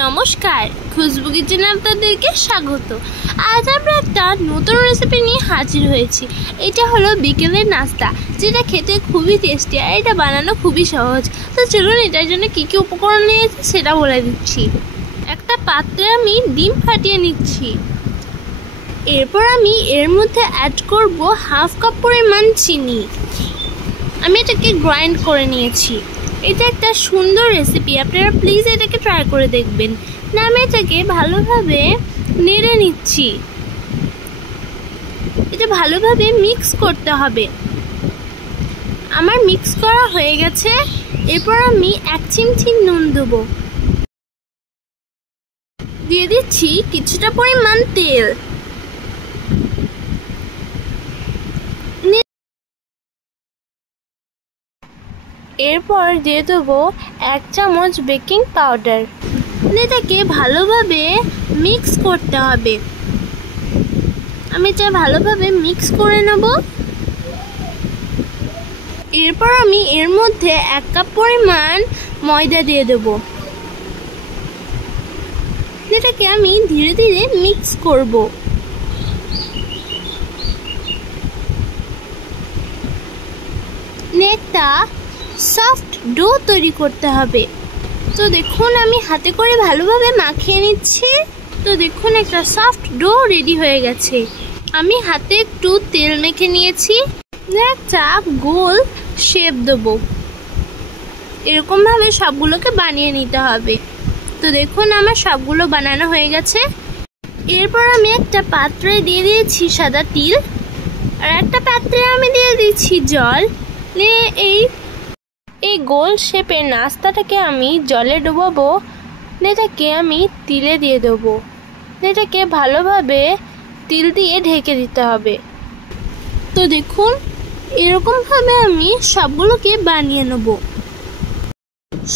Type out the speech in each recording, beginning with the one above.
নমস্কার, খুশবু কিচেনে আপনাদেরকে স্বাগত। আজ আমরা একটা নতুন রেসিপি নিয়ে হাজির হয়েছি। এটা হলো বিকেলের নাস্তা, যেটা খেতে খুবই টেস্টি আর এটা বানানো খুবই সহজ। তো চলুন এটার জন্য কী কী উপকরণ নিয়েছি সেটা বলে দিচ্ছি। একটা পাত্রে আমি ডিম ফাটিয়ে নিচ্ছি। এরপর আমি এর মধ্যে অ্যাড করব হাফ কাপ পরিমাণ চিনি। আমি এটাকে গ্রাইন্ড করে নিয়েছি। এটা একটা সুন্দর রেসিপি, আপনারা প্লিজ এটাকে ট্রাই করে দেখবেন। না, আমি এটাকে ভালোভাবে নেড়ে নিচ্ছি। এটা ভালোভাবে মিক্স করতে হবে। আমার মিক্স করা হয়ে গেছে। এরপর আমি 1 চিমটি নুন দেবো। দিয়ে দিচ্ছি কিছুটা পরিমাণ তেল। এরপর দিয়ে দেবো 1 চামচ বেকিং পাউডার। এটাকে ভালোভাবে মিক্স করতে হবে। আমি এটা ভালোভাবে মিক্স করে নেব। এরপর আমি এর মধ্যে 1 কাপ পরিমাণ ময়দা দিয়ে দেব। এটাকে আমি ধীরে ধীরে মিক্স করব। একটা সফট ডো তৈরি করতে হবে। তো দেখুন আমি হাতে করে ভালোভাবে মাখিয়ে নিচ্ছি। তো দেখুন একটা সফট ডো রেডি হয়ে গেছে। আমি হাতে একটু তেল মেখে নিয়েছি। একটা গোল শেপ দেবো। এরকমভাবে সবগুলোকে বানিয়ে নিতে হবে। তো দেখুন আমার সবগুলো বানানো হয়ে গেছে। এরপর আমি একটা পাত্রে দিয়ে দিয়েছি সাদা তিল, আর একটা পাত্রে আমি দিয়ে দিচ্ছি জল। এই গোল শেপের নাস্তাটাকে আমি জলে ডুবাবো। এটাকে আমি তিলে দিয়ে দেবো। এটাকে ভালোভাবে তিল দিয়ে ঢেকে দিতে হবে। তো দেখুন এরকমভাবে আমি সবগুলোকে বানিয়ে নেব।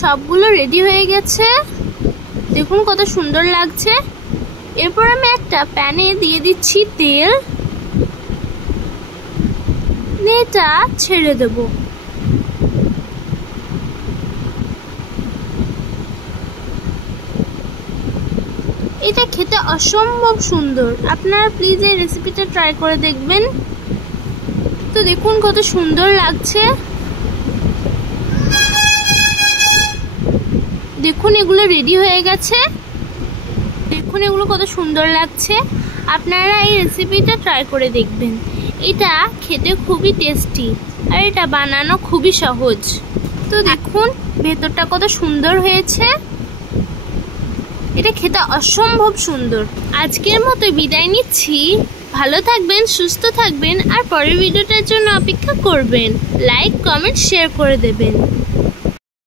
সবগুলো রেডি হয়ে গেছে। দেখুন কত সুন্দর লাগছে। এরপর আমি একটা প্যানে দিয়ে দিচ্ছি তেল। এটা ছেড়ে দেবো। এটা খেতে অসম্ভব সুন্দর। আপনারা প্লিজ এই রেসিপিটা ট্রাই করে দেখবেন। তো দেখুন কত সুন্দর লাগছে। দেখুন এগুলো রেডি হয়ে গেছে। দেখুন এগুলো কত সুন্দর লাগছে। আপনারা এই রেসিপিটা ট্রাই করে দেখবেন। এটা খেতে খুবই টেস্টি আর এটা বানানো খুবই সহজ। তো দেখুন ভেতরটা কত সুন্দর হয়েছে। এটা খেতে অসম্ভব সুন্দর। আজকের মতো বিদায় নিচ্ছি। ভালো থাকবেন, সুস্থ থাকবেন আর পরের ভিডিওটার জন্য অপেক্ষা করবেন। লাইক, কমেন্ট, শেয়ার করে দেবেন।